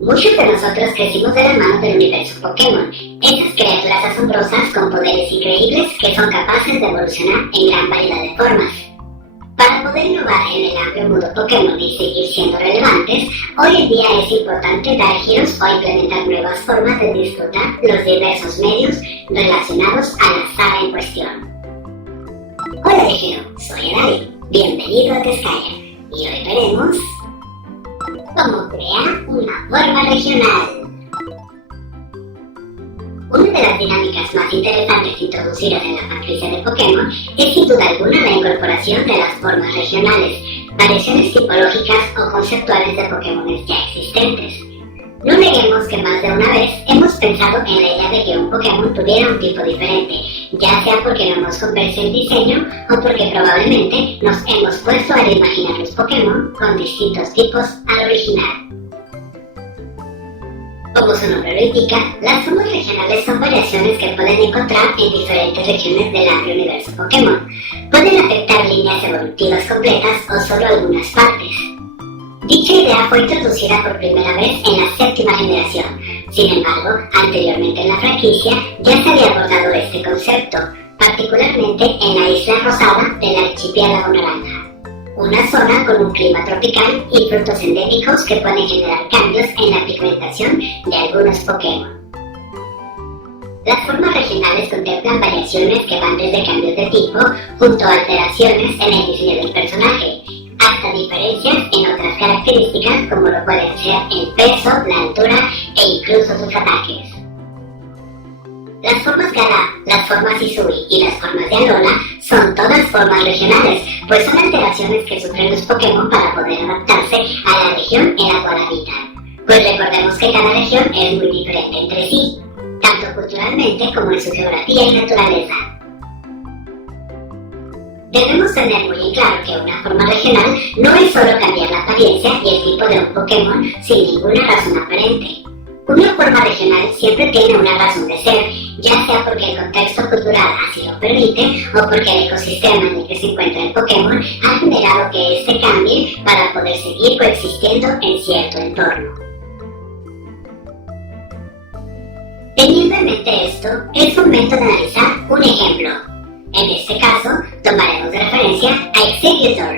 Muchos de nosotros crecimos de la mano del universo Pokémon, esas criaturas asombrosas con poderes increíbles que son capaces de evolucionar en gran variedad de formas. Para poder innovar en el amplio mundo Pokémon y seguir siendo relevantes, hoy en día es importante dar giros o implementar nuevas formas de disfrutar los diversos medios relacionados a la saga en cuestión. Hola viajero, soy Edari, bienvenido a Tescaya, y hoy veremos cómo crear una forma regional. Una de las dinámicas más interesantes introducidas en la franquicia de Pokémon es sin duda alguna la incorporación de las formas regionales, variaciones tipológicas o conceptuales de Pokémon ya existentes. No neguemos que más de una vez hemos pensado en la idea de que un Pokémon tuviera un tipo diferente, ya sea porque no nos convence el diseño o porque probablemente nos hemos puesto a imaginar los Pokémon con distintos tipos al original. Como su nombre lo indica, las formas regionales son variaciones que pueden encontrar en diferentes regiones del amplio universo Pokémon. Pueden afectar líneas evolutivas completas o solo algunas partes. Dicha idea fue introducida por primera vez en la séptima generación. Sin embargo, anteriormente en la franquicia ya se había abordado este concepto, particularmente en la Isla Rosada del Archipiélago Naranja, una zona con un clima tropical y frutos endémicos que pueden generar cambios en la pigmentación de algunos Pokémon. Las formas regionales contemplan variaciones que van desde cambios de tipo, junto a alteraciones en el diseño del personaje, hasta diferencias en otras características como lo pueden ser el peso, la altura e incluso sus ataques. Las formas Galar, las formas Hisui y las formas de Alola son todas formas regionales, pues son alteraciones que sufren los Pokémon para poder adaptarse a la región en la cual habitan. Pues recordemos que cada región es muy diferente entre sí, tanto culturalmente como en su geografía y naturaleza. Debemos tener muy en claro que una forma regional no es solo cambiar la apariencia y el tipo de un Pokémon sin ninguna razón aparente. Una forma regional siempre tiene una razón de ser, ya sea porque el contexto cultural así lo permite o porque el ecosistema en el que se encuentra el Pokémon ha generado que éste cambie para poder seguir coexistiendo en cierto entorno. Teniendo en mente esto, es momento de analizar un ejemplo. En este caso, tomaremos de referencia a Exeggutor.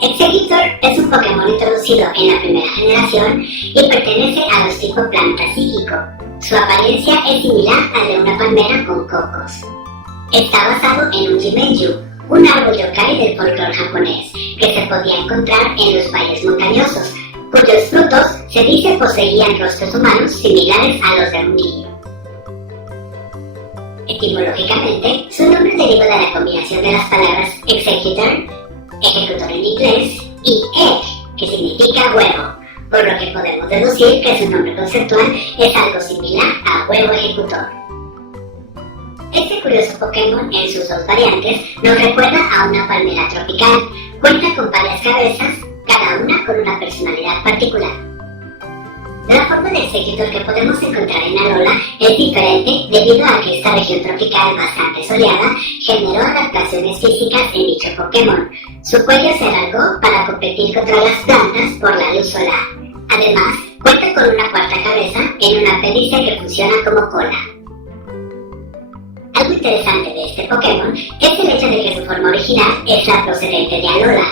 Exeggutor es un Pokémon introducido en la primera generación y pertenece a los tipos planta psíquico. Su apariencia es similar a la de una palmera con cocos. Está basado en un Jimenju, un árbol yokai del folclore japonés, que se podía encontrar en los valles montañosos, cuyos frutos se dice poseían rostros humanos similares a los de un niño. Etimológicamente, su nombre deriva de la combinación de las palabras executor, ejecutor en inglés, y egg, que significa huevo, por lo que podemos deducir que su nombre conceptual es algo similar a huevo ejecutor. Este curioso Pokémon en sus dos variantes nos recuerda a una palmera tropical, cuenta con varias cabezas, cada una con una personalidad particular. La forma de Exeggutor que podemos encontrar en Alola es diferente debido a que esta región tropical bastante soleada generó adaptaciones físicas en dicho Pokémon. Su cuello se alargó para competir contra las plantas por la luz solar. Además, cuenta con una cuarta cabeza en un apéndice que funciona como cola. Algo interesante de este Pokémon es el hecho de que su forma original es la procedente de Alola.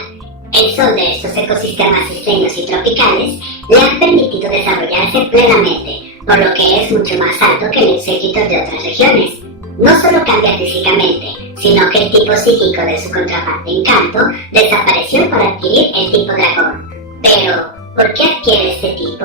El sol de estos ecosistemas isleños y tropicales le han permitido desarrollarse plenamente, por lo que es mucho más alto que el Exeggutor de otras regiones. No solo cambia físicamente, sino que el tipo psíquico de su contraparte Encanto desapareció para adquirir el tipo dragón. Pero, ¿por qué adquiere este tipo?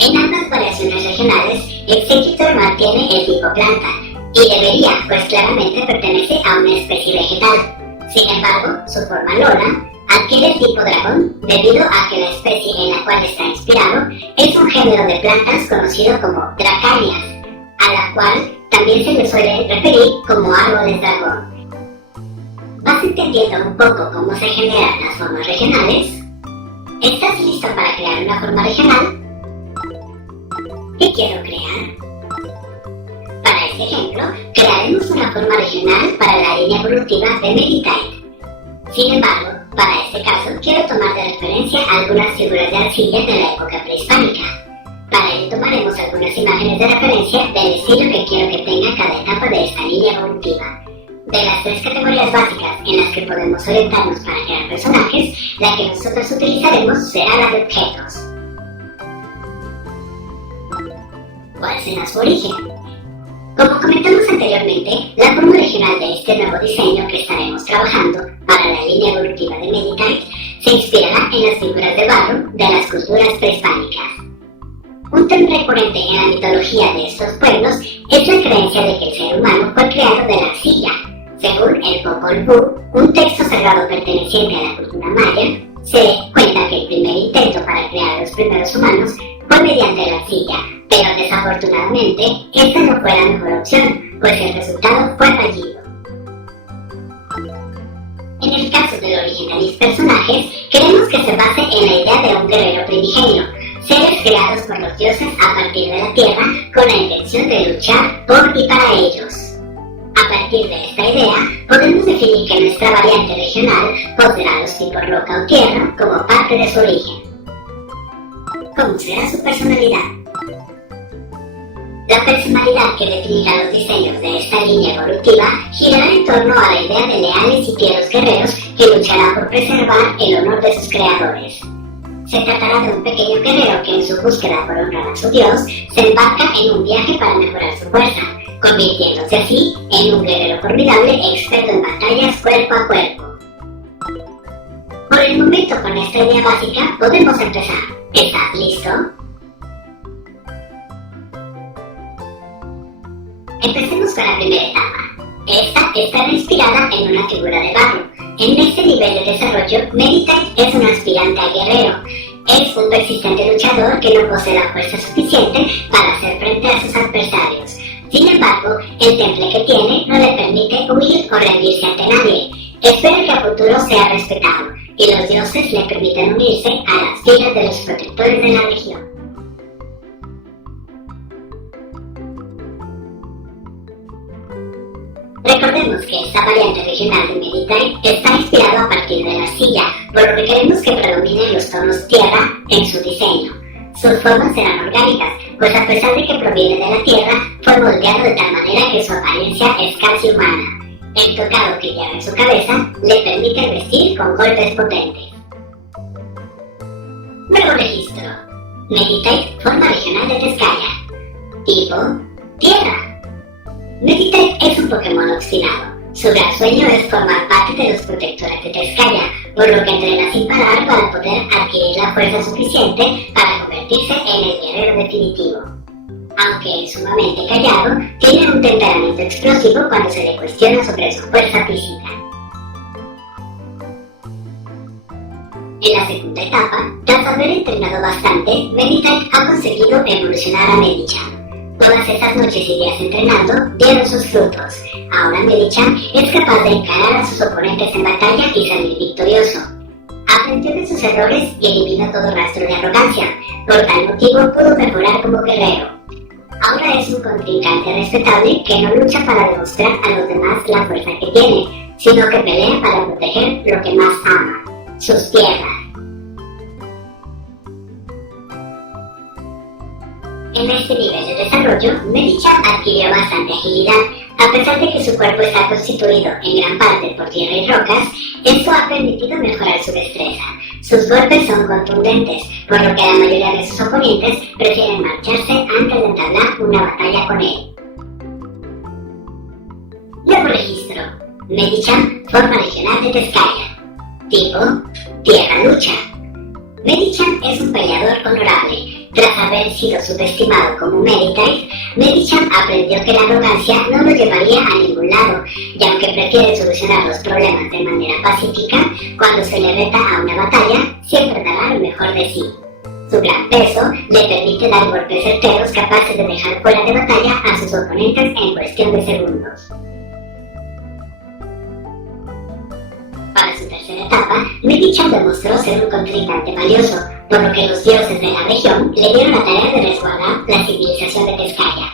En ambas variaciones regionales, Exeggutor mantiene el tipo planta, y debería, pues claramente pertenece a una especie vegetal. Sin embargo, su forma Alola adquiere el tipo dragón debido a que la especie en la cual está inspirado es un género de plantas conocido como Dracanias, a la cual también se le suele referir como árboles dragón. ¿Vas entendiendo un poco cómo se generan las formas regionales? ¿Estás listo para crear una forma regional? ¿Qué quiero crear? Para este ejemplo, crearemos una forma regional para la línea evolutiva de Meditite. Sin embargo, Para este caso, quiero tomar de referencia algunas figuras de arcilla de la época prehispánica. Para ello tomaremos algunas imágenes de referencia del estilo que quiero que tenga cada etapa de esta línea evolutiva. De las 3 categorías básicas en las que podemos orientarnos para crear personajes, la que nosotros utilizaremos será la de objetos. ¿Cuál será su origen? Como comentamos anteriormente, la forma original de este nuevo diseño que estaremos trabajando para la línea evolutiva de Meditite se inspirará en las figuras de barro de las culturas prehispánicas. Un tema recurrente en la mitología de estos pueblos es la creencia de que el ser humano fue creado de la arcilla. Según el Popol Vuh, un texto sagrado perteneciente a la cultura maya, se cuenta que el primer intento para crear a los primeros humanos fue mediante la arcilla, pero desafortunadamente esta no fue la mejor opción, pues el resultado fue fallido. En el caso del origen de mis personajes, queremos que se base en la idea de un guerrero primigenio, seres creados por los dioses a partir de la tierra con la intención de luchar por y para ellos. A partir de esta idea, podemos definir que nuestra variante regional pondrá los tipos roca o tierra como parte de su origen. ¿Cómo será su personalidad? La personalidad que definirá los diseños de esta línea evolutiva girará en torno a la idea de leales y fieros guerreros que lucharán por preservar el honor de sus creadores. Se tratará de un pequeño guerrero que en su búsqueda por honrar a su dios se embarca en un viaje para mejorar su fuerza, convirtiéndose así en un guerrero formidable experto en batallas cuerpo a cuerpo. Por el momento, con esta idea básica podemos empezar. ¿Estás listo? Empecemos con la primera etapa. Esta estará inspirada en una figura de barro. En este nivel de desarrollo, Meditite es un aspirante a guerrero. Es un persistente luchador que no posee la fuerza suficiente para hacer frente a sus adversarios. Sin embargo, el temple que tiene no le permite huir o rendirse ante nadie. Espera que a futuro sea respetado, y los dioses le permitan unirse a las filas de los protectores de la región. Recordemos que esta variante regional de Meditite está inspirado a partir de la arcilla, por lo que queremos que predominen los tonos tierra en su diseño. Sus formas serán orgánicas, pues a pesar de que proviene de la tierra, fue moldeado de tal manera que su apariencia es casi humana. El tocado que lleva en su cabeza le permite vestir con golpes potentes. Nuevo registro. Meditite, forma regional de Tezcaya. Tipo, tierra. Meditite es un Pokémon obstinado. Su gran sueño es formar parte de los protectores de Tezcaya, por lo que entrena sin parar para poder adquirir la fuerza suficiente para convertirse en el guerrero definitivo. Aunque es sumamente callado, tiene un temperamento explosivo cuando se le cuestiona sobre su fuerza física. En la segunda etapa, tras haber entrenado bastante, Meditite ha conseguido evolucionar a Medicham. Todas esas noches y días entrenando dieron sus frutos. Ahora Medicham es capaz de encarar a sus oponentes en batalla y salir victorioso. Aprendió de sus errores y eliminó todo rastro de arrogancia. Por tal motivo pudo mejorar como guerrero. Ahora es un contrincante respetable que no lucha para demostrar a los demás la fuerza que tiene, sino que pelea para proteger lo que más ama, sus tierras. En este nivel de desarrollo, Medicham adquirió bastante agilidad. A pesar de que su cuerpo está constituido en gran parte por tierra y rocas, esto ha permitido mejorar su destreza. Sus golpes son contundentes, por lo que la mayoría de sus oponentes prefieren marcharse antes de entablar una batalla con él. Nuevo registro. Medicham, forma regional de Tezcaya. Tipo, tierra lucha. Medicham es un peleador honorable. Tras haber sido subestimado como Meditite, Medicham aprendió que la arrogancia no lo llevaría a ningún lado, y aunque prefiere solucionar los problemas de manera pacífica, cuando se le reta a una batalla, siempre dará lo mejor de sí. Su gran peso le permite dar golpes certeros capaces de dejar fuera de batalla a sus oponentes en cuestión de segundos. Para su tercera etapa, Medicham demostró ser un contrincante valioso, por lo que los dioses de la región le dieron la tarea de resguardar la civilización de Tezcaya.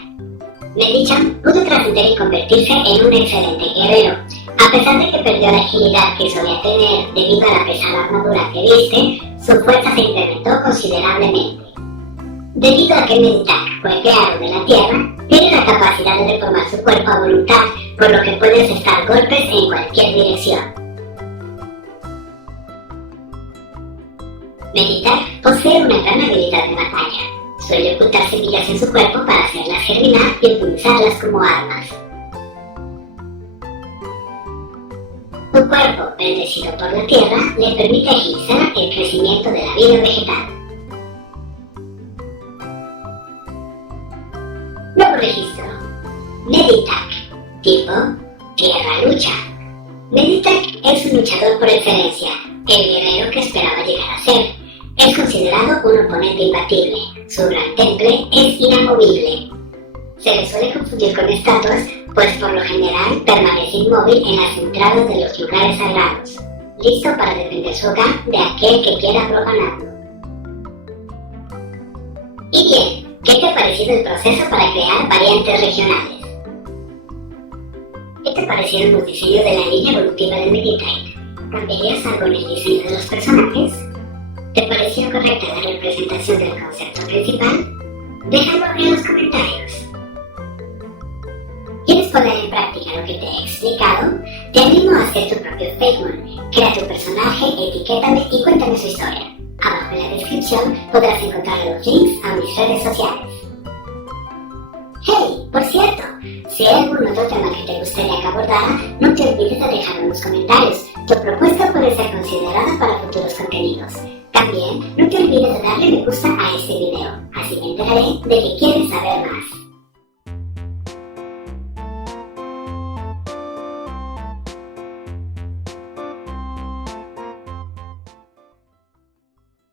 Medicham pudo trascender y convertirse en un excelente guerrero. A pesar de que perdió la agilidad que solía tener debido a la pesada armadura que viste, su fuerza se incrementó considerablemente. Debido a que Meditak fue creado de la tierra, tiene la capacidad de deformar su cuerpo a voluntad, por lo que puede asestar golpes en cualquier dirección. Meditak posee una gran habilidad de batalla. Suele ocultar semillas en su cuerpo para hacerlas germinar y utilizarlas como armas. Su cuerpo, bendecido por la tierra, le permite agilizar el crecimiento de la vida vegetal. Nuevo registro. Meditak. Tipo: Tierra Lucha. Meditak es un luchador por excelencia, el guerrero que esperaba llegar a ser. Es considerado un oponente imbatible. Su gran temple es inamovible. Se le suele confundir con estatuas, pues por lo general permanece inmóvil en las entradas de los lugares sagrados, listo para defender su hogar de aquel que quiera profanarlo. Y bien, ¿qué te ha parecido el proceso para crear variantes regionales? ¿Qué te parecieron los diseños de la línea evolutiva de Meditak? ¿Cambiarías algo en el diseño de los personajes? ¿Te pareció correcta la representación del concepto principal? Déjalo en los comentarios. ¿Quieres poner en práctica lo que te he explicado? Te animo a hacer tu propio Fakemon. Crea tu personaje, etiquétame y cuéntame su historia. Abajo en la descripción podrás encontrar los links a mis redes sociales. ¡Hey! Por cierto, si hay algún otro tema que te gustaría que abordara, no te olvides de dejarlo en los comentarios. Tu propuesta puede ser considerada para futuros contenidos. También no te olvides de darle me gusta a este video, así me enteraré de que quieres saber más.